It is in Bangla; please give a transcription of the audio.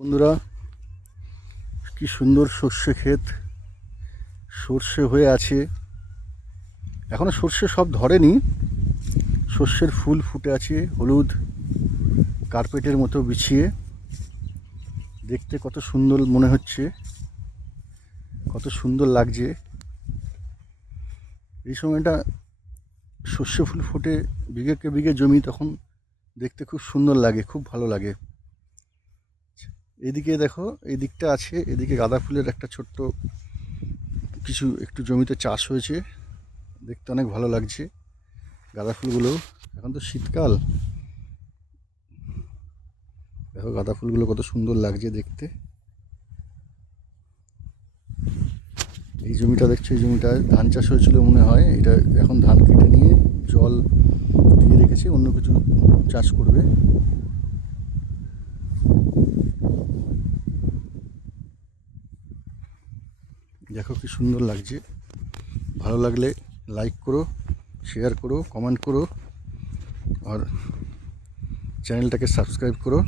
বন্ধুরা, কি সুন্দর সর্ষে ক্ষেত, সর্ষে হয়ে আছে। এখনো সর্ষে সব ধরেনি, সর্ষের ফুল ফুটে আছে হলুদ কার্পেটের মতো বিছিয়ে। দেখতে কত সুন্দর মনে হচ্ছে, কত সুন্দর লাগছে। এই সময়টা সর্ষে ফুল ফুটে বিঘেকে বিঘে জমি, তখন দেখতে খুব সুন্দর লাগে, খুব ভালো লাগে। এদিকে দেখো, এই দিকটা আছে, এদিকে গাঁদা ফুলের একটা ছোট্ট কিছু একটু জমিতে চাষ হয়েছে, দেখতে অনেক ভালো লাগছে গাঁদা ফুলগুলো। এখন তো শীতকাল, দেখো গাঁদা ফুলগুলো কত সুন্দর লাগছে দেখতে। এই জমিটা দেখছো, এই জমিটায় ধান চাষ হয়েছিল মনে হয়। এটা এখন ধান কেটে নিয়ে জল দিয়ে রেখেছে, অন্য কিছু চাষ করবে। দেখো কি সুন্দর লাগছে। ভালো লাগলে লাইক করো, শেয়ার করো, কমেন্ট করো, আর চ্যানেলটাকে সাবস্ক্রাইব করো।